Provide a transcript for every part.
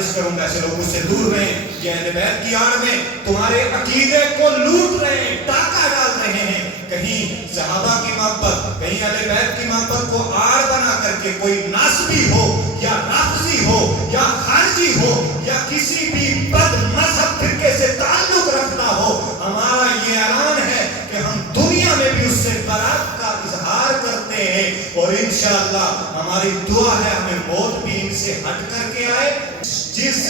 گزارش کروں گا ایسے لوگوں سے دور رہیں، یہ اہل بیت کی آڑ میں تمہارے عقیدے کو لوٹ رہے ہیں، ڈاکہ ڈال رہے ہیں، کہیں صحابہ کی محبت، کہیں اہل بیت کی محبت کو آڑ بنا کر کے کوئی ناسبی ہو یا رافضی ہو یا خارجی ہو یا کسی بھی بد مذہب فرقے سے تعلق رکھتا ہو، ہمارا یہ اعلان ہے کہ ہم دنیا میں بھی اس سے برات کا اظہار کرتے ہیں، اور انشاءاللہ ہماری دعا ہے ہمیں موت بھی ان سے ہٹ کر کے آئے۔ جس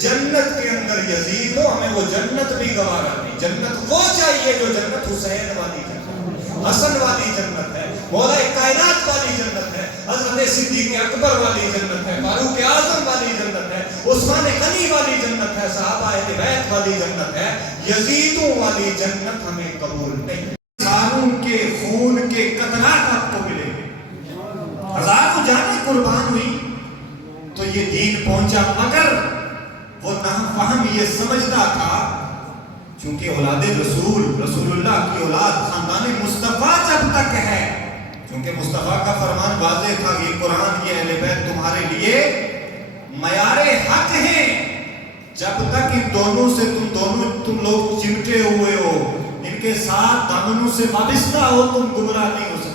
جنت کے اندر یزید ہو ہمیں وہ جنت بھی گوارا نہیں، جنت وہ چاہیے جو جنت حسین والی جنت، حسن والی جنت ہے، مولا کائنات والی جنت ہے، حضرت صدیق اکبر والی جنت ہے، فاروق اعظم والی جنت ہے، عثمان غنی والی جنت ہے، صحابہ اہل بیت والی جنت ہے، یزیدوں والی جنت ہمیں قبول نہیں۔ ہزاروں کے خون کے قطرات آپ کو ملیں گے، ہزاروں جانیں قربان ہوئی تو یہ دین پہنچا، مگر وہ نافہم یہ سمجھتا تھا چونکہ اولاد رسول اللہ کی اولاد خاندان مصطفیٰ جب تک ہے، چونکہ مصطفیٰ کا فرمان واضح تھا، یہ قرآن، یہ اہل بیت تمہارے لیے معیار حق ہیں، جب تک ان دونوں سے تم لوگ چمٹے ہوئے ہو، ان کے ساتھ دامنوں سے وابستہ ہو، تم گمراہ نہیں ہو سکتے۔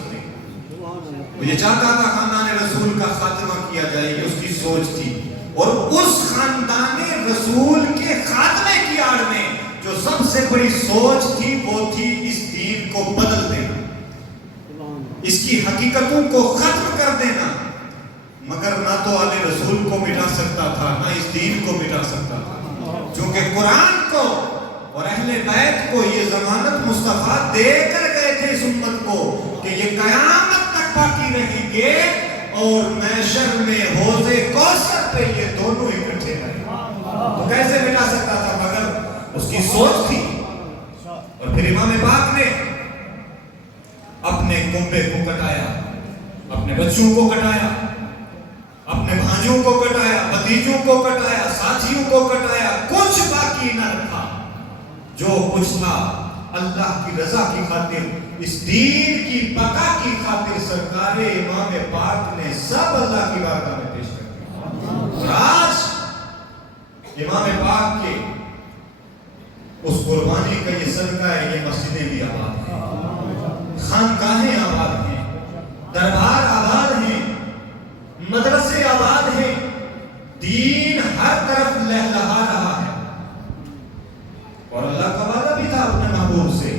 یہ چاہتا تھا خاندان رسول کا خاتمہ کیا جائے، یہ اس کی سوچ تھی، اور اس خاندان رسول کے خاتمے کی آڑ میں جو سب سے بڑی سوچ تھی وہ تھی اس دین کو بدل دینا، اس کی حقیقتوں کو ختم کر دینا، مگر نہ تو آل رسول کو مٹا سکتا تھا نہ اس دین کو مٹا سکتا تھا، چونکہ قرآن کو اور اہل بیت کو یہ ضمانت مصطفیٰ دے کر گئے تھے اس امت کو کہ یہ قیامت تک باقی رہیں گے، اور محشر میں حوض کوثر پہ یہ دونوں اکٹھے رہیں گے۔ تو کیسے مٹا سکتا تھا؟ مگر اس کی سوچ تھی۔ اور پھر امام پاک نے اپنے کنبے کو کٹایا، اپنے بچوں کو کٹایا، اپنے بھانجوں کو کٹایا، بھتیجوں کو کٹایا، ساتھیوں کو کٹایا، کچھ باقی نہ رکھا۔ جو کچھ تھا اللہ کی رضا کی خاطر، اس دین کی بقا کی خاطر سرکار امام پاک نے سب اللہ کی بارگاہ میں پیش کر دیا۔ اور آج امام پاک کے اس قربانی کا یہ صدقہ ہے، یہ مسجدیں بھی آباد ہیں، خانقاہیں آباد ہیں، دربار آباد ہیں، مدرسے آباد ہیں، دین ہر طرف لہلہا رہا ہے۔ اور اللہ کا وعدہ بھی تھا اپنے محبوب سے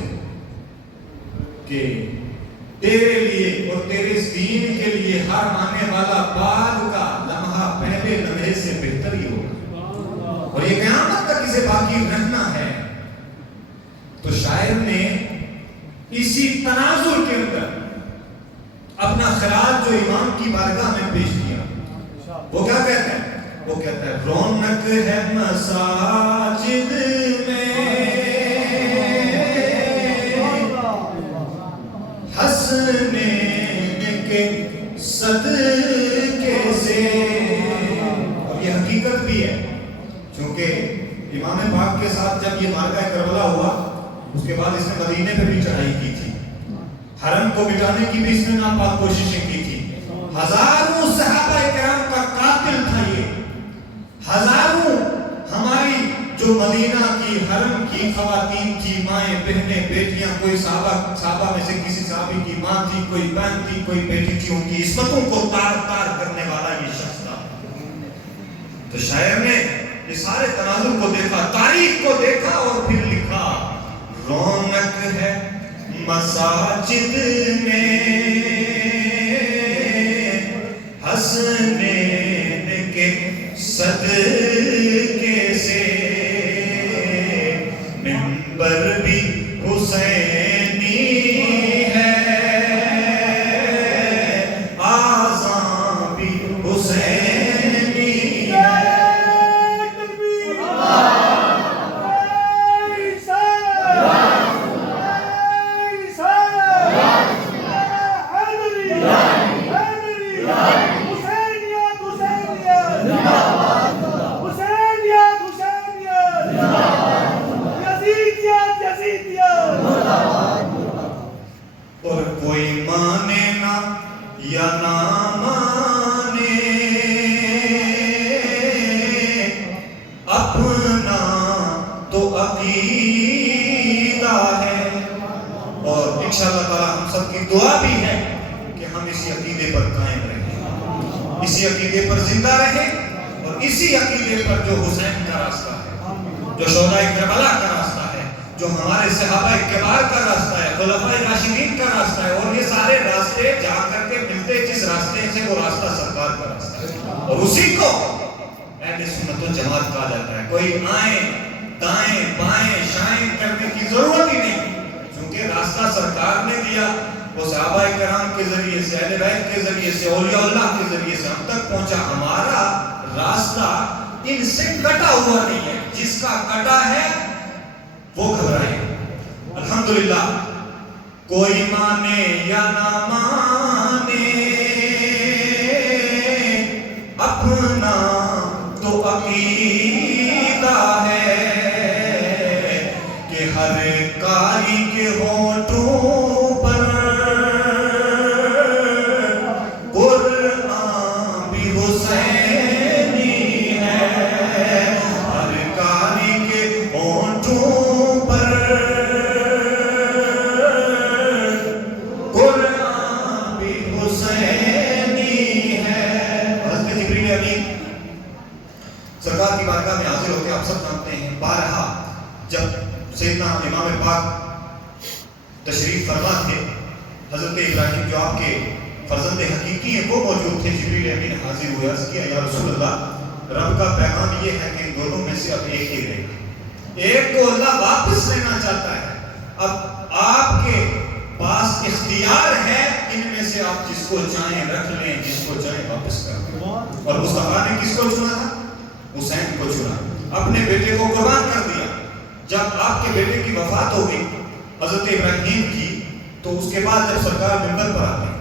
کہ تیرے لیے اور تیرے اس دین کے لیے ہر آنے والا بعد کا لمحہ پہلے لمحے سے بہتر ہی ہوگا، اور یہ قیامت تک اسے باقی رہنا ہے۔ تو شاعر نے اسی تناظر کے اندر اپنا خیال جو امام کی بارگاہ میں پیش کیا، وہ کیا کہتا ہے؟ وہ کہتا ہے رونق ہے مساجد میں حسنین کے صدقے سے۔ اور یہ حقیقت بھی ہے، چونکہ امام پاک کے ساتھ جب یہ معرکہ کربلا ہوا اس کے بعد اس نے مدینے پہ بھی چڑھائی کی تھی، حرم کو مٹانے کی بھی اس نے ناپاک کوششیں کی تھی، ہزاروں صحابہ کرام کا قاتل تھا یہ، ہزاروں ہماری جو مدینہ کی حرم کی خواتین تھی، مائیں بہنیں بیٹیاں، کوئی صحابہ میں سے کسی صحابی کی ماں تھی، کوئی بہن تھی، کوئی بیٹی تھی، ان کی عصمتوں کو تار تار کرنے والا یہ شخص تھا۔ تو شاعر نے یہ سارے تناظر کو دیکھا، تاریخ کو دیکھا، اور پھر لکھا رونق ہے مساجد میں حسنین کے صدقے سے، منبر بھی حسینی ہے، آذان بھی حسینی ہے۔ Yazid ya, Yazid ya. اپنا تو عقیدہ ہے. اور انشاءاللہ تعالی ہم سب کی دعا بھی ہے کہ ہم اسی عقیدے پر قائم رہیں, اسی عقیدے پر زندہ رہیں, اور اسی عقیدے پر جو حسین کا راستہ ہے, جو شہدائے کربلا کا راستہ ہے, جو ہمارے صحابہ کبار کا راستہ ہے, خلفائے راشدین کا راستہ ہے, اور یہ سارے راستے جا کر کے ملتے جس راستے سے وہ راستہ سرکار کا راستہ ہے, اور اسی کو اہل سنت و جماعت کہا جاتا ہے. کوئی آئیں دائیں بائیں شائیں کرنے کی ضرورت ہی نہیں, کیونکہ راستہ سرکار نے دیا, وہ صحابہ کرام کے ذریعے سے, اہل بیت کے ذریعے سے, اولیاء اللہ کے ذریعے سے ہم تک پہنچا. ہمارا راستہ ان سے کٹا ہوا نہیں ہے, جس کا کٹا ہے وہ گھبرائے. الحمدللہ, کوئی مانے یا نہ مانے اپنا تو عقیدہ ہے کہ ہر کاری کے ہونٹوں پر قرآن بھی حسینی ہے, ہر کاری کے ہونٹوں پر قرآن بھی حسینی ہے. حضرت جبریل امین سرکار کی بارگاہ میں حاضر ہو کے آپ سب جانتے ہیں بارہا جب سیدنا امام پاک تشریف فرما تھے, حضرت ابراہیم جو آپ کے فرزند حقیقی ہیں وہ موجود تھے. جبریل امین حاضر ہوئے, عرض کیا یا رسول اللہ, رب کا پیغام یہ ہے کہ ان دونوں میں سے اب ایک ہی رہے گا, ایک کو اللہ واپس لینا چاہتا ہے. اب آپ کے پاس اختیار ہے, ان میں سے آپ جس کو چاہیں رکھ لیں, جس کو چاہیں واپس کر دیں. اور مصطفیٰ نے کس کو چنا تھا؟ حسین کو چنا, اپنے بیٹے کو قربان کر دیا. جب آپ کے بیٹے کی وفات ہو گئی حضرت ابراہیم کی, تو اس کے بعد جب سرکار منبر پر آتے ہیں,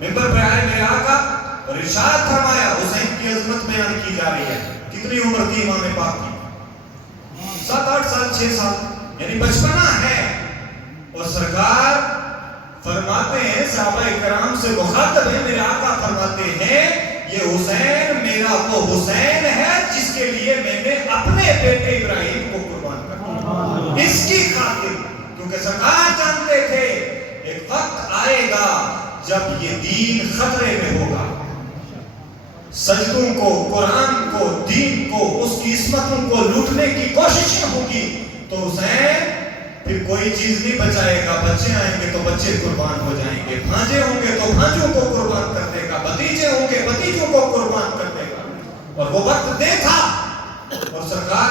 منبر پر آئے میرے آقا اور ارشاد فرمایا, حسین کی عظمت بیان کی جا رہی ہے. کتنی عمر تھی امام پاک کی؟ 7-8 سال 6 سال, یعنی بچپنا ہے. اور سرکار فرماتے ہیں, صحابہ کرام سے مخاطب ہیں, میرے آقا فرماتے ہیں یہ حسین میرا وہ حسین ہے جس کے لیے میں نے اپنے بیٹے ابراہیم کو قربان کر دیا, اس کی خاطر. کیونکہ سرکار جانتے تھے ایک وقت آئے گا جب یہ دین خطرے میں ہوگا, سجدوں کو, قرآن کو, دین کو, اس کی عصمتوں کو لوٹنے کی کوششیں ہوگی, تو حسین پھر کوئی چیز نہیں بچائے گا. بچے آئیں گے تو بچے قربان ہو جائیں گے, بھانجے ہوں گے تو بھانجوں کو قربان کر دے گا, بھتیجے ہوں گے بھتیجوں کو قربان کر دے گا. اور وہ وقت دیکھا, اور سرکار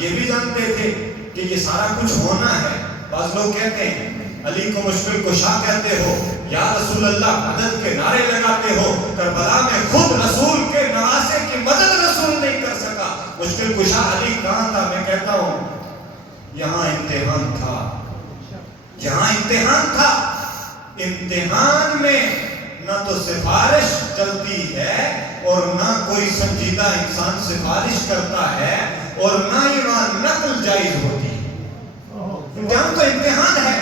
یہ بھی جانتے تھے کہ یہ سارا کچھ ہونا ہے. بعض لوگ کہتے ہیں علی کو مشکل کشا کہتے ہو, یا رسول اللہ مدد کے نعرے لگاتے ہو, کربلا میں خود رسول کے نواسے کی مدد رسول نہیں کر سکا, مشکل کشا علی کہاں تھا؟ میں کہتا ہوں یہاں امتحان تھا, یہاں امتحان تھا. امتحان میں نہ تو سفارش چلتی ہے, اور نہ کوئی سنجیدہ انسان سفارش کرتا ہے, اور نہ ہی وہاں نقل جائز ہوتی ہے. امتحان تو امتحان ہے,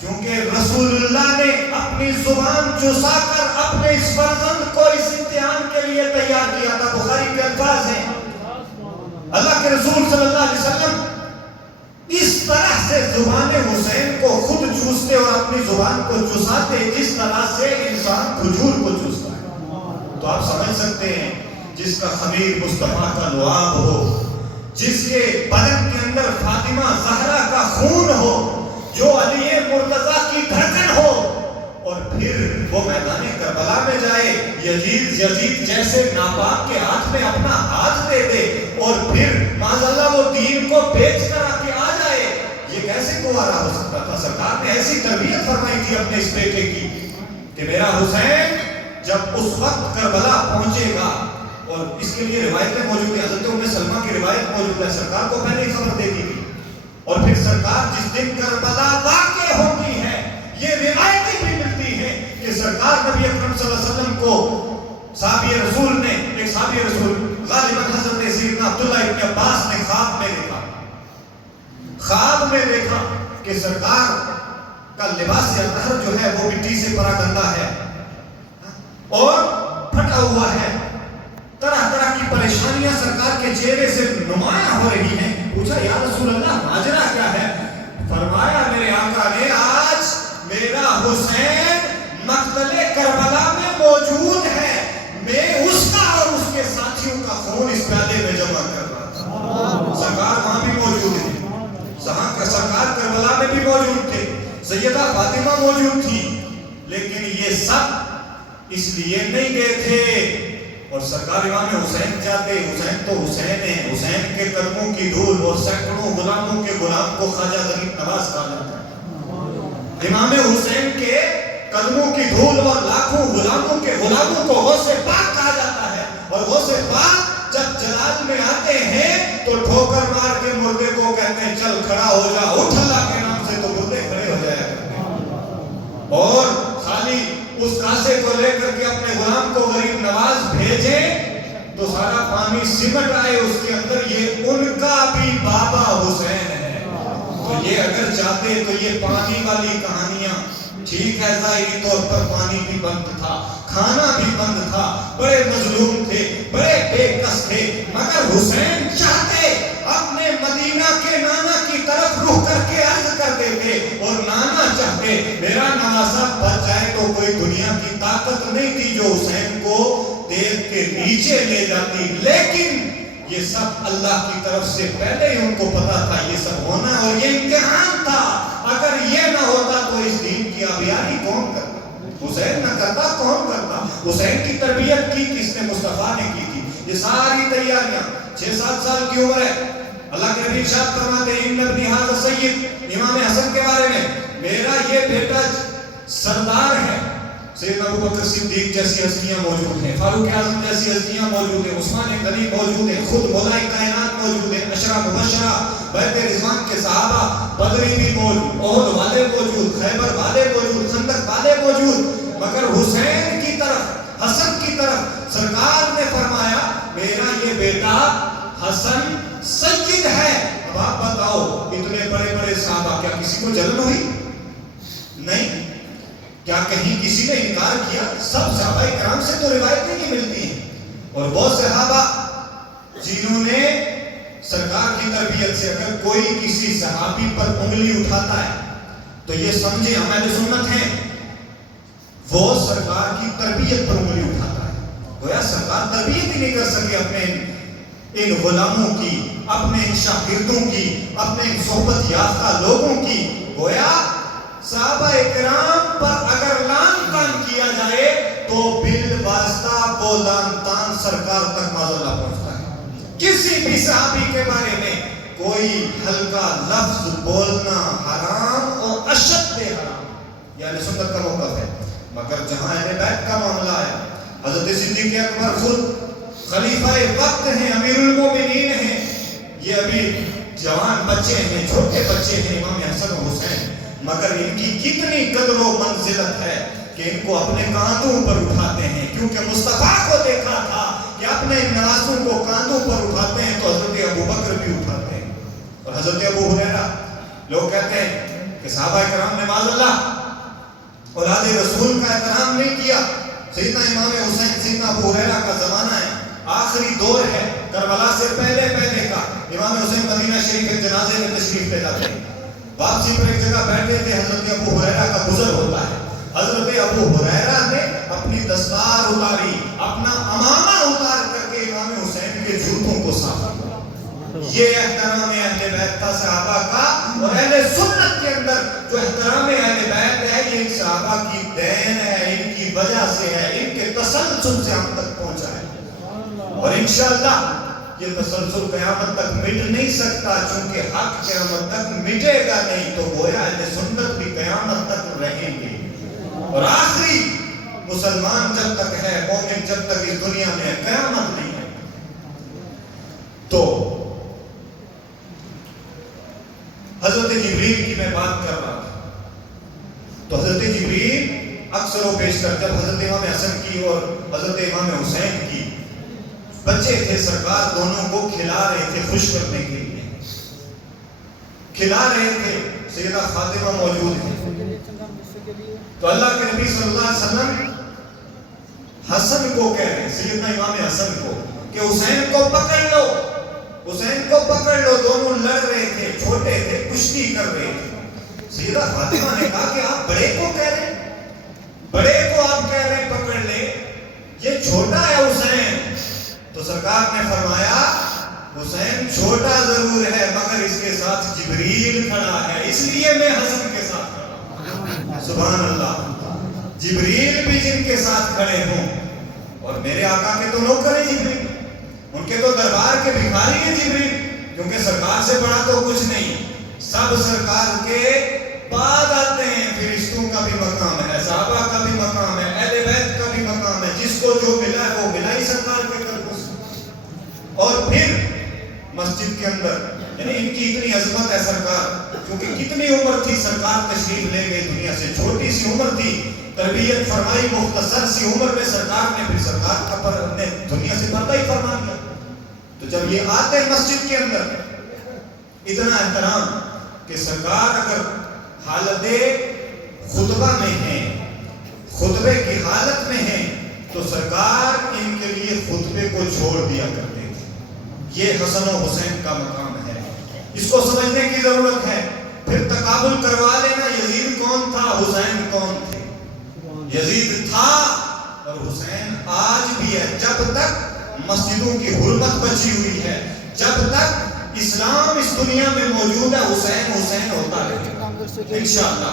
کیونکہ رسول اللہ نے اپنی زبان چسا کر اپنے اس فرزند کو اس امتحان کے لیے تیار کیا تھا. بخاری کے الفاظ ہیں, اللہ کے رسول صلی اللہ علیہ وسلم اس طرح سے زبان حسین کو خود چوستے اور اپنی زبان کو چساتے جس طرح سے انسان کھجور کو چوستا ہے. تو آپ سمجھ سکتے ہیں جس کا خمیر مصطفیٰ کا لعاب ہو, جس کے بدن کے اندر فاطمہ زہرا کا خون ہو, جو علی مرتضیٰ کی دھڑکن ہو, اور پھر وہ میدان کربلا میں جائے, یزید جیسے ناپاک کے ہاتھ میں اپنا ہاتھ دے دے, اور پھر معاذاللہ وہ دین کو بیچ کر آ کے آ جائے, یہ کیسے گوارا ہو سکتا تھا؟ سرکار نے ایسی تربیت فرمائی تھی اپنے اس بیٹے کی کہ میرا حسین جب اس وقت کربلا پہنچے گا. اور اس کے لیے روایتیں موجود ہیں, حضرت ام سلمہ کی روایت موجود ہے, سرکار کو پہلے ہی خبر دے دی تھی, اور پھر سرکار جس دن کربلا واقع ہوتی ہے, یہ روایتیں بھی ملتی ہیں کہ سرکار نبی اکرم صلی اللہ علیہ وسلم کو صحابی رسول نے, ایک صحابی رسول غالباً حضرت سیدنا عبداللہ ابن عباس نے خواب میں دیکھا کہ سرکار کا لباس اطہر جو ہے وہ مٹی سے پراگندہ ہے اور پھٹا ہوا ہے, طرح طرح کی پریشانیاں سرکار کے چہرے سے نمایاں ہو رہی ہیں. پوچھا یا رسول اللہ ماجرا کیا ہے؟ فرمایا میرے آقا نے آج میرا حسین مقتل کربلا میں موجود ہے، میں اس کا اور اس کے ساتھیوں کا خون اس پیالے میں جمع کر رہا تھا. سرکار وہاں بھی موجود تھے، سرکار کربلا میں بھی موجود تھے، سیدہ فاطمہ موجود تھی، لیکن یہ سب اس لیے نہیں گئے تھے. اور سرکار امام حسین چاہتے، حسین تو حسین ہے، حسین کے قدموں کی دھول اور سینکڑوں غلاموں کے غلام کو خواجہ غریب نواز کہا جاتا ہے. امام حسین کے قدموں کی دھول اور لاکھوں غلاموں کے غلاموں کو غوث پاک کہا جاتا ہے. اور غوث پاک جب جلال میں آتے ہیں تو ٹھوکر مار کے مردے کو کہتے ہیں چل کھڑا ہو جا، اٹھ اللہ کے نام سے، تو مردے کھڑے ہو جایا کرتے ہیں. اور خالی اس کاسے کو لے کر کے اپنے غلام کو غریب نواز بھیجیں تو سارا پانی سمٹ آئے اس کے اندر، یہ ان کا بھی بابا حسین ہے. تو یہ اگر چاہتے تو یہ پانی والی کہانیاں ٹھیک ہے، ظاہری طور پر پانی بھی بند تھا، کھانا بھی بند تھا، بڑے مظلوم تھے، بڑے بے کس تھے، مگر حسین چاہتے اپنے مدینہ کے نانا کی طرف رخ کر کے عرض کر دیتے، اور نانا چاہتے میرا نواسا بچ جائے تو کوئی دنیا کی طاقت نہیں تھی جو حسین کو تیل کے نیچے لے جاتی. لیکن یہ سب اللہ کی طرف سے پہلے ہی ان کو پتا تھا یہ سب ہونا، اور یہ امتحان تھا. اگر یہ نہ ہوتا تو اس دین کی آبیاری کون کرتا؟ حسین نہ کرتا کون کرتا؟ حسین کی تربیت کی کس نے؟ مصطفیٰ نے کی تھی. یہ ساری تیاریاں 6-7 سال کی عمر ہے، اللہ کے نبی ارشاد فرماتے ہیں ان ابنی ھذا سید، امام حسن کے بارے میں، میرا یہ بیٹا سردار ہے. سیدنا ابوبکر صدیق جیسی ہستیاں موجود ہیں، فاروق اعظم جیسی ہستیاں موجود ہیں، عثمان غنی موجود ہیں، خود مولا کائنات موجود ہیں، عشرہ مبشرہ بیت رضوان کے صحابہ، بدری بھی موجود، احد والے موجود، خیبر والے موجود، خندق والے موجود. مگر حسین کی طرف، حسن کی طرف سرکار نے فرمایا میرا یہ بیٹا حسن سید ہے. اب آپ بتاؤ اتنے بڑے بڑے صحابہ، کیا کسی کو جلن ہوئی؟ نہیں. کیا کہیں کسی نے انکار کیا؟ سب صحابہ کرام سے تو روایتیں ہی ملتی ہیں. اور وہ صحابہ جنہوں نے سرکار کی تربیت سے، اگر کوئی کسی صحابی پر انگلی اٹھاتا ہے تو یہ سمجھے ہم اہل سنت ہیں، وہ سرکار کی تربیت پر انگلی اٹھاتا ہے. گویا سرکار تربیت ہی نہیں کر سکے اپنے ان غلاموں کی، اپنے ان شاگردوں کی، اپنے ان صحبت یافتہ لوگوں کی. گویا صحابہ اکرام پر اگر لعن تان کیا جائے تو بالواسطہ وہ لعن تان سرکار تک معذاللہ پہنچتا ہے. کسی بھی صحابی کے بارے میں کوئی ہلکا لفظ بولنا حرام اور اشد حرام، یعنی سنت کا موقف ہے. مگر جہاں اہل بیت کا معاملہ ہے، حضرت صدیق اکبر خود خلیفہ وقت ہیں، امیر المومنین ہیں، یہ ابھی جوان بچے ہیں، چھوٹے بچے ہیں امام حسن و حسین، مگر ان کی کتنی قدر و منزلت ہے کہ ان کو اپنے کاندھوں پر اٹھاتے ہیں. کیونکہ مصطفیٰ کو دیکھا تھا کہ اپنے نواسوں کو کاندھوں پر اٹھاتے ہیں تو حضرت ابوبکر بھی اٹھاتے ہیں. اور حضرت ابو ہریرہ، لوگ کہتے ہیں کہ صحابہ کرام نے معاذاللہ اولاد رسول کا احترام نہیں کیا. سیدنا امام حسین، سیدنا ابو ہریرہ کا زمانہ ہے، آخری دور ہے، کربلا سے پہلے کا. امام حسین مدینہ شریف کے جنازے میں تشریف لے جاتے ہیں. واپسی پر ایک جگہ بیٹھے تھے، حضرت ابو ہریرہ کا گزر ہوتا ہے. حضرت ابو ہریرہ نے اپنی دستار اتاری، اپنا امامہ اتار کر کے امام حسین کے جوتوں کو صاف کیا. یہ احترام اہل بیت کا صحابہ کا، اور اہل سنت کے اندر جو احترام اہل بیت ہے یہ صحابہ کی دین ہے، ان کی وجہ سے ہے، ان کے تسلسل سے ہم تک پہنچا ہے. اور انشاءاللہ یہ تسلسل قیامت تک مٹ نہیں سکتا، چونکہ حق قیامت تک مٹے گا نہیں، تو گویا اہل سنت بھی قیامت تک رہیں گے. اور آخری مسلمان جب تک ہے، مومن جب تک اس دنیا میں قیامت نہیں ہے. تو حضرت جبریل کی میں بات کر رہا تھا، تو حضرت جبریل اکثر و بیشتر جب حضرت امام حسن کی اور حضرت امام حسین کی بچے تھے، سرکار دونوں کو کھلا رہے تھے، خوش کرنے کے لیے کھلا رہے تھے. سیدہ فاطمہ موجود ہیں، تو اللہ کے نبی صلی اللہ علیہ وسلم حسن کو کہہ رہے ہیں، سیدنا امام حسن کو، کہ کہ حسین کو پکڑ لو، حسین کو پکڑ لو. دونوں لڑ رہے تھے، چھوٹے تھے، کشتی کر رہے تھے. سیدہ فاطمہ نے کہا کہ آپ بڑے کو کہہ رہے ہیں، بڑے کو آپ کہہ رہے ہیں پکڑ لے، یہ چھوٹا ہے حسین. تو سرکار نے فرمایا حسین چھوٹا ضرور ہے مگر اس کے ساتھ جبریل کھڑا ہے، اس لیے میں حسن کے ساتھ کھڑا ہوں. سبحان اللہ. جبریل بھی جن کے ساتھ کھڑے ہوں، اور میرے آقا کے تو نوکر ہیں جبریل، ان کے تو دربار کے بھکاری ہیں جبریل، کیونکہ سرکار سے بڑا تو کچھ نہیں. سب سرکار کے بعد آتے ہیں. فرشتوں کا بھی مقام ہے، صحابہ کا بھی مقام ہے، اہل بیت کا بھی مقام ہے. جس کو جو ملا ہے وہ ملا ہی سرکار کے قدموں سے. اور پھر مسجد کے اندر، یعنی ان کی اتنی عظمت ہے سرکار، کیونکہ کتنی عمر تھی سرکار تشریف لے گئے دنیا سے، چھوٹی سی عمر تھی، تربیت فرمائی مختصر سی عمر میں سرکار نے، پھر سرکار کا پر نے دنیا سے پردہ ہی فرما دیا. تو جب یہ آتے مسجد کے اندر، اتنا احترام کہ سرکار اگر حالت خطبہ میں ہیں، خطبے کی حالت میں ہیں، تو سرکار ان کے لیے خطبے کو چھوڑ دیا کرتے تھے. یہ حسن و حسین کا مقام ہے، اس کو سمجھنے کی ضرورت ہے. پھر تقابل کروا لینا، یزید کون تھا، حسین کون تھے. یزید تھا اور حسین آج بھی ہے. جب تک مسجدوں کی حرمت بچی ہوئی ہے، جب تک اسلام اس دنیا میں موجود ہے، حسین حسین ہوتا رہے گا انشاءاللہ.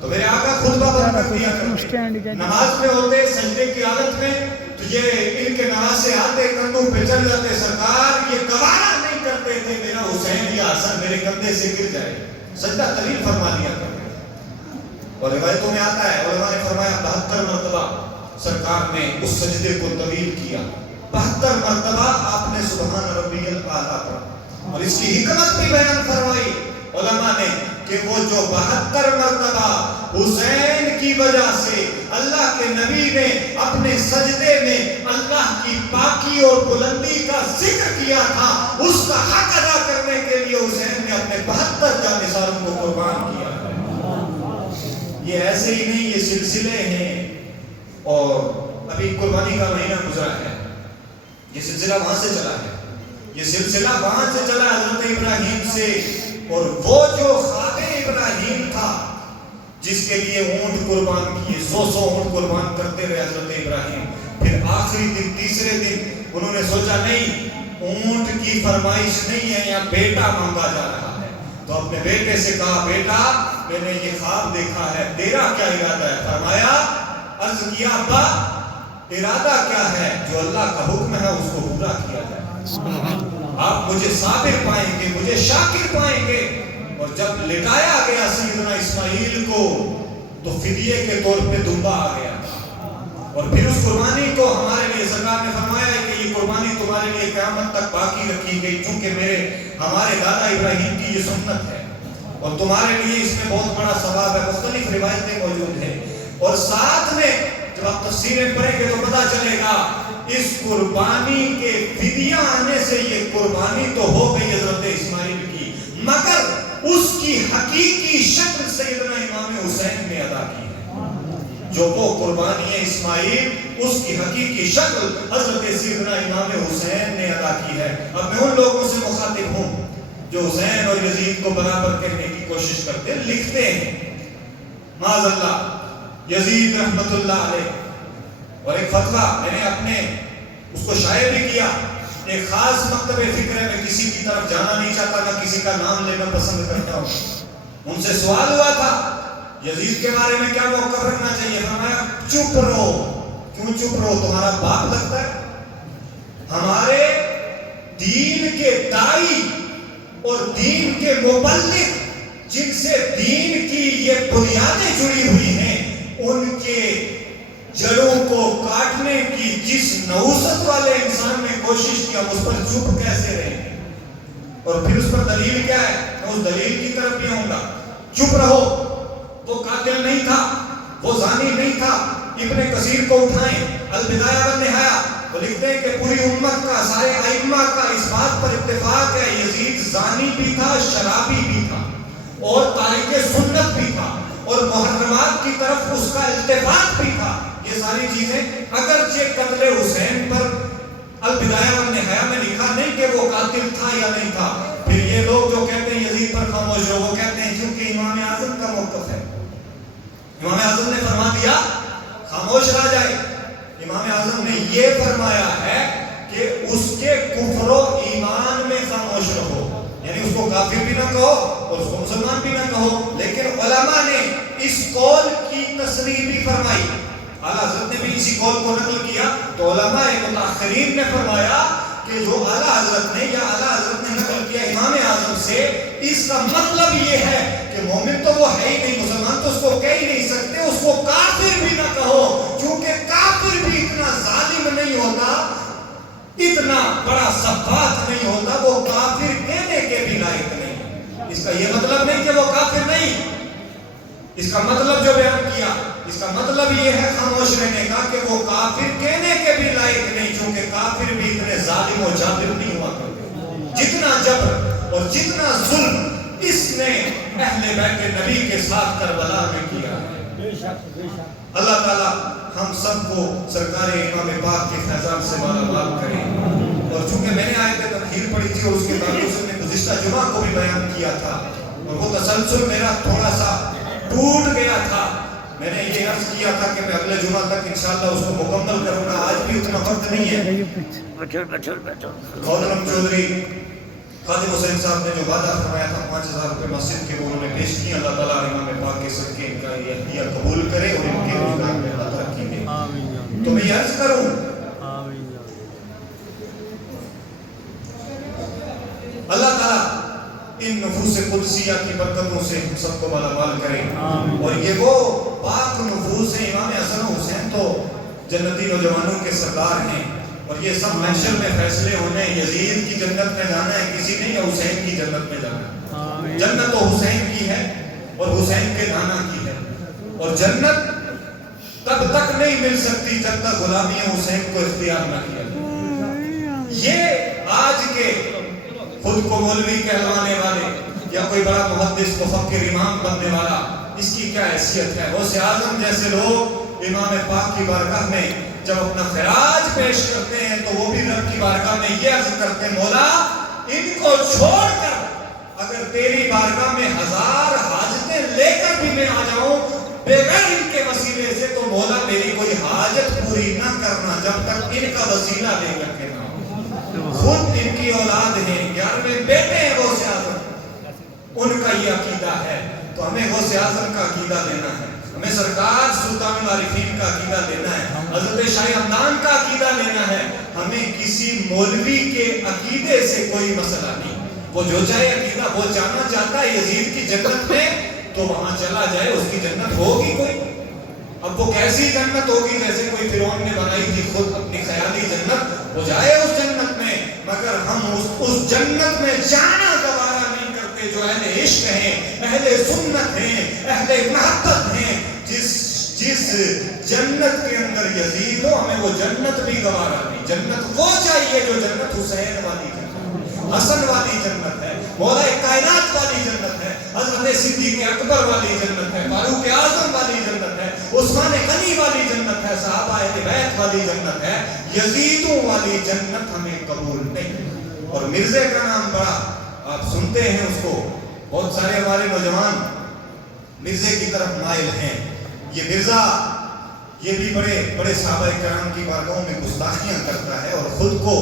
تو میرے آقا خطبہ بند کر دیا کرتے، نماز میں ہوتے سجدے کی حالت میں، تو یہ ان کے نماز سے آتے کندھوں پہ چڑھ جاتے. سرکار یہ گوارا نہیں کرتے تھے میرا حسین یا حسن میرے کندھے سے گر جائے، سجدہ طویل فرما دیا کرتے. اور روایتوں میں آتا ہے، علماء نے فرمایا 72 مرتبہ سرکار نے اس سجدے کو طویل کیا. 72 مرتبہ آپ نے سبحان ربی الاعلیٰ پڑھا. اور اس کی حکمت بھی بیان فرمائی علماء نے کہ وہ جو 72 مرتبہ حسین کی وجہ سے اللہ کے نبی نے اپنے سجدے میں اللہ کی پاکی اور بلندی کا ذکر کیا تھا، اس کا حق ادا کرنے کے لیے حسین نے اپنے 72 جانثاروں کو قربان کیا. یہ ایسے ہی نہیں، یہ سلسلے ہیں. اور ابھی قربانی کا مہینہ گزرا ہے، یہ سلسلہ وہاں سے چلا ہے، یہ سلسلہ وہاں سے چلا حضرت ابراہیم سے. اور وہ جو خواب ابراہیم تھا جس کے لیے اونٹ قربان کیے، 100 اونٹ قربان کرتے رہے حضرت ابراہیم. پھر آخری دن، تیسرے دن انہوں نے سوچا نہیں، اونٹ کی فرمائش نہیں ہے، یا بیٹا مانگا جا رہا ہے. تو اپنے بیٹے سے کہا بیٹا میں نے یہ خواب دیکھا ہے، تیرا کیا ارادہ ہے؟ فرمایا، عرض کیا ابا ارادہ کیا ہے؟ جو اللہ کا حکم ہے اس کو پورا کیا جائے. آپ مجھے صابر پائیں گے، مجھے شاکر پائیں گے. اور جب لٹایا گیا سیدنا اسماعیل کو تو فدیے کے طور پہ دمبا آ گیا. اور پھر اس قربانی کو ہمارے لیے سرکار نے فرمایا ہے کہ یہ قربانی تمہارے لیے قیامت تک باقی رکھی گئی، چونکہ ہمارے دادا ابراہیم کی یہ سنت ہے، اور تمہارے لیے اس میں بہت بڑا ثواب ہے. مختلف روایتیں موجود ہیں. اور ساتھ میں جب آپ تفسیریں پڑھیں گے تو پتہ چلے گا اس قربانی کے فدیہ آنے سے یہ قربانی تو ہو گئی حضرت اسماعیل کی، مگر اس کی حقیقی شکل سیدنا امام حسین نے ادا کی ہے. جو وہ قربانی ہے اسماعیل، اس کی حقیقی شکل حضرت سیدنا امام حسین نے ادا کی ہے. اب میں ان لوگوں سے مخاطب ہوں جو حسین اور یزید کو برابر کرنے کی کوشش کرتے ہیں، لکھتے ہیں معاذ اللہ یزید رحمت اللہ علیہ. اور ایک فتویٰ میں نے اپنے اس کو شائع بھی کیا. ایک خاص مکتب فکر ہے، میں کسی کی طرف جانا نہیں چاہتا، میں کسی کا نام لینا پسند کرتا ہوں. ان سے سوال ہوا تھا یزید کے بارے میں کیا موقف رکھنا چاہیے. فرمایا چپ رہو. کیوں چپ رہو؟ تمہارا باپ لگتا ہے. ہمارے دین کے داعی اور دین کے مبلغ جن سے دین کی یہ بنیادیں جڑی ہوئی ہیں، ان کے جڑوں کو کاٹنے کی جس نحوست والے انسان نے کوشش کیا، اس پر چپ کیسے رہے؟ اور پھر اس پر دلیل کیا ہے؟ میں اس دلیل کی طرف بھی آؤں گا. چپ رہو. وہ قاتل نہیں تھا، وہ زانی نہیں تھا. ابن کثیر کو اٹھائیں، البدایہ والنہایہ، وہ لکھتے ہیں کہ پوری امت کا، سارے ائمہ کا اس بات پر اتفاق ہے یزید زانی بھی تھا، شرابی بھی تھا، اور تارک سنت بھی تھا، اور محرمات کی طرف اس کا التفات بھی تھا. یہ ساری چیزیں اگرچہ قتل حسین پر البدایہ والنہایہ میں لکھا نہیں کہ وہ قاتل تھا یا نہیں تھا. پھر یہ لوگ جو کہتے ہیں یزید پر خاموش رہو، وہ کہتے ہیں کیونکہ امام اعظم کا موقف ہے. امام اعظم نے فرما دیا خاموش رہ جائے. امام اعظم نے یہ فرمایا ہے کہ اس کے کفر و ایمان میں خاموش رہو، یعنی اس کو کافر بھی نہ کہو اور اس کو مسلمان بھی نہ کہو. لیکن علماء نے اس قول کی تصریح بھی فرمائی. اعلیٰ حضرت نے بھی اسی قول کو نقل کیا. تو علماء متاخرین نے فرمایا کہ جو اعلیٰ حضرت نے یا اعلیٰ حضرت نے نقل کیا امام اعظم سے، اس کا مطلب یہ ہے کہ مومن تو وہ ہے ہی نہیں، مسلمان تو اس کو کہہ ہی نہیں سکتے، اس کو کافر بھی نہ کہو، کیونکہ کافر بھی اتنا ظالم نہیں ہوتا، اتنا بڑا سفاک نہیں ہوتا، وہ کافر کہنے کے بھی لائق نہیں. اس کا یہ مطلب نہیں کہ وہ کافر نہیں. اس کا مطلب جو بیان کیا، اس کا مطلب یہ ہے خاموش رہنے کا کہ وہ کافر کہنے کے بھی لائق نہیں، کیونکہ کافر بھی اتنے ظالم و جابر نہیں ہوا کرتے. جتنا جبر اور جتنا ظلم اس نے اہل بیت نبی کے ساتھ کربلا میں کیا ہے. اللہ تعالیٰ ہم سب کو سرکار امام پاک کے فیضان سے مالا مال کرے. اور چونکہ میں نے آیت تطہیر پڑھی تھی اور اس کے تعلق سے میں گزشتہ جمعہ کو بھی بیان کیا تھا، اور وہ تسلسل میرا تھوڑا سا ٹوٹ گیا تھا. میں نے یہ عرض کیا تھا کہ میں اگلے جمعہ تک انشاءاللہ اس کو مکمل کروں گا. آج بھی اتنا وقت نہیں ہے. محترم چودھری خادم حسین صاحب نے جو وعدہ فرمایا تھا 5000 روپے مسجد کے، وہ انہوں نے پیش کی. اللہ تعالیٰ امام پاک کے صدقے ان کا یہ ہدیہ قبول کرے اور ان کے روزگار میں اللہ ترقی دے. تو میں یہ عرض کروں اللہ تعالیٰ ان نفوس قدسیہ کی برکتوں سے ہم سب کو مالا مال کرے. اور یہ وہ پاک نفوس ہیں. امام حسن و حسین تو جنتی نوجوانوں کے سردار ہیں، اور یہ سب محشر میں فیصلے ہونے، یزید کی جنت میں جانا ہے کسی نے یا حسین کی جنت میں جانا ہے. جنت تو حسین کی ہے اور حسین کے نانا کی ہے، اور جنت تب تک نہیں مل سکتی جب تک غلامی حسین کو اختیار نہ کیا جائے. یہ آج کے خود کو مولوی کہلوانے والے یا کوئی بڑا محدث مفکر امام بننے والا، اس کی کیا حیثیت ہے؟ غوث اعظم جیسے لوگ امام پاک کی بارگاہ میں جب اپنا خراج پیش کرتے ہیں تو وہ بھی رب کی بارگاہ میں یہ عرض کرتے ہیں مولا ان کو چھوڑ کر اگر تیری بارگاہ میں 1000 حاجتیں لے کر بھی میں آ جاؤں بغیر ان کے وسیلے سے، تو مولا میری کوئی حاجت پوری نہ کرنا جب تک ان کا وسیلہ لے کر کے نہ ہو. خود ان کی اولاد ہیں، 11ویں بیٹے ہیں غوث اعظم، ان کا یہ عقیدہ ہے. تو ہمیں غوث اعظم کا عقیدہ لینا ہے، ہمیں سرکار سلطان العارفین کا عقیدہ لینا ہے، حضرت شاہ ہمدان کا عقیدہ لینا ہے. ہمیں کسی مولوی کے عقیدے سے کوئی مسئلہ نہیں. وہ جو چاہے عقیدہ وہ جانا چاہتا ہے یزید کی جنت میں تو وہاں چلا جائے، اس کی جنت ہوگی کوئی. اب وہ کیسی جنت ہوگی؟ جیسے کوئی فرعون نے بنائی تھی خود اپنی خیالی جنت، وہ جائے اس جنت میں. مگر ہم اس جنت میں جانا گوارا نہیں کرتے جو اہل عشق ہیں، اہل سنت ہیں، اہل محبت ہیں. جس جنت کے اندر یزید ہو ہمیں وہ جنت بھی گوارا نہیں. جنت وہ چاہیے جو جنت حسین والی جنت، حسن والی جنت ہے، مولا کائنات والی جنت ہے، حضرت صدیق اکبر والی جنت ہے، فاروق اعظم والی جنت ہے، عثمان غنی والی جنت ہے، صحابہ اہل بیت والی جنت ہے. یزیدوں والی جنت ہمیں قبول نہیں. اور مرزے کا نام بڑا آپ سنتے ہیں اس کو، بہت سارے ہمارے نوجوان مرزے کی طرف مائل ہیں. یہ مرزا یہ بھی بڑے بڑے صحابہ کرام کی بارگاہوں میں گستاخیاں کرتا ہے، اور خود کو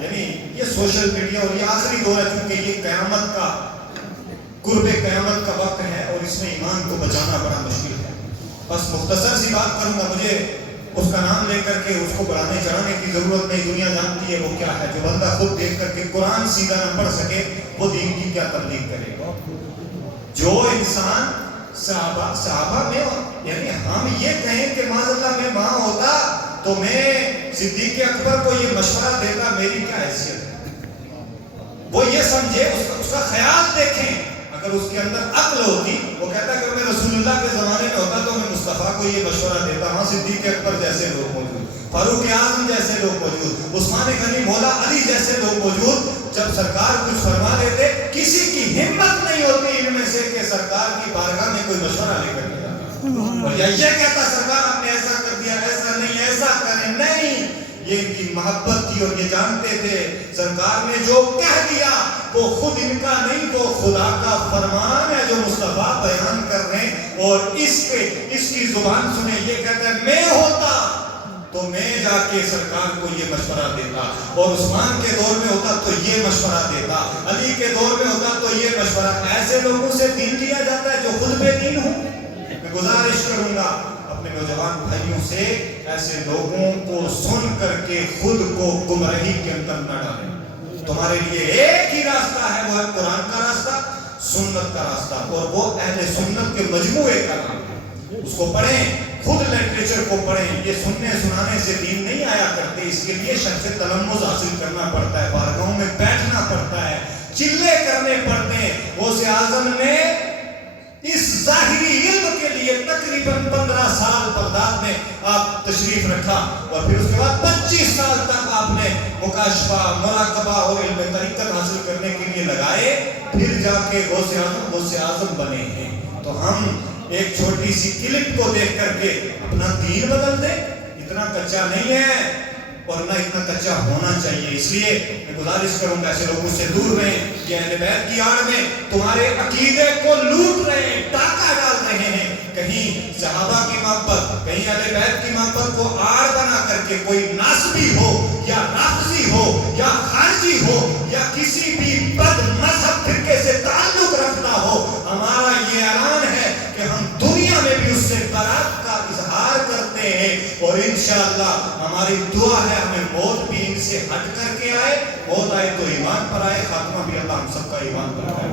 یعنی یہ سوشل میڈیا اور یہ آخری دور ہے کیونکہ یہ قیامت کا قرب قیامت کا وقت ہے اور اس میں ایمان کو بچانا بڑا مشکل ہے. بس مختصر سی بات کروں گا، مجھے اس کا نام لے کر کے اس کو بڑھانے چڑھانے کی ضرورت نہیں. دنیا جانتی ہے وہ کیا ہے. جو بندہ خود دیکھ کر کے قرآن سیدھا نہ پڑھ سکے وہ دین کی کیا تبلیغ کرے گا. جو انسان صحابہ میں یعنی ہم یہ کہیں کہ معاذ اللہ میں ماں ہوتا تو میں صدیق اکبر کو یہ مشورہ دیتا، میری کیا حیثیت ہے. وہ یہ سمجھے، اس کا خیال دیکھیں. اگر اس کے اندر عقل ہوتی وہ کہتا کہ میں رسول اللہ کے زمانے میں ہوتا تو میں مصطفیٰ کو یہ مشورہ دیتا. وہاں صدیق اکبر جیسے لوگ موجود، فاروق اعظم جیسے لوگ موجود، عثمان غنی، مولا علی جیسے لوگ موجود. جب سرکار کچھ فرما دیتے کسی کی ہمت نہیں ہوتی ان میں سے کہ سرکار کی بارگاہ میں کوئی مشورہ لے کر کے جاتا اور یہ کہتا سرکار آپ نے ایسا کر دیا، ایسا نہیں، ایسا کریں نہیں. یہ ان کی محبت تھی اور یہ جانتے تھے سرکار نے جو کہہ دیا وہ خود ان کا نہیں، وہ خدا کا فرمان ہے جو مصطفیٰ بیان کر رہے ہیں۔ اور اس کی زبان سنیں، یہ کہتا ہے میں ہوتا تو میں جا کے سرکار کو یہ مشورہ دیتا، اور عثمان کے دور میں ہوتا تو یہ مشورہ دیتا، علی کے دور میں ہوتا تو یہ مشورہ۔ ایسے لوگوں سے دین لیا جاتا ہے جو خود بے دین ہو۔ میں گزارش کروں گا اپنے نوجوان بھائیوں سے، ایسے لوگوں کو سن کر کے خود کو گمراہی کے اندر نہ ڈالیں۔ تمہارے لیے ایک ہی راستہ ہے، وہ ہے قرآن کا راستہ، سنت کا راستہ، اور وہ اہل سنت کے مجموعے کا نام ہے۔ اس کو پڑھیں، خود لٹریچر کو پڑھیں۔ یہ سننے سنانے سے دین نہیں آیا کرتے، اس کے لیے شرف تلمذ حاصل کرنا پڑتا ہے، بارگاہوں میں بیٹھنا پڑتا ہے، چلے کرنے پڑتے ہیں۔ غوث اعظم نے اس ظاہری علم کے لیے تقریباً 15 سال بغداد میں آپ تشریف رکھا، اور پھر اس کے بعد 25 سال تک آپ نے مکاشفہ، مراقبہ اور علم طریقت حاصل کرنے کے لیے لگائے، پھر جا کے غوث اعظم بنے ہیں۔ تو ہم ایک چھوٹی سی کلپ کو دیکھ کر کے اپنا دین بدل دیں؟ اتنا کچا نہیں ہے، اور نہ اتنا کچا ہونا چاہیے۔ اس لیے میں گزارش کروں گا ایسے لوگوں سے دور رہیں، یہ اہل بیت کی آڑ میں تمہارے عقیدے کو لوٹ رہے ہیں، ڈاکہ ڈال رہے ہیں۔ کہیں صحابہ کی محبت، کہیں اہل بیت کی محبت کو آڑ بنا کر کے کوئی ناسبی ہو یا رافضی ہو یا خارجی ہو یا کسی بھی بد مذہب فرقے سے تعلق رکھتا ہو، ہمارا یہ اعلان ہے کہ ہم دنیا میں بھی اس سے برات کا اظہار کرتے ہیں، اور انشاءاللہ ہماری دعا ہے ہمیں موت بھی ان سے ہٹ کر کے آئے، موت آئے تو ایمان پر آئے، خاتمہ بھی اللہ ہم سب کا ایمان پر آئے۔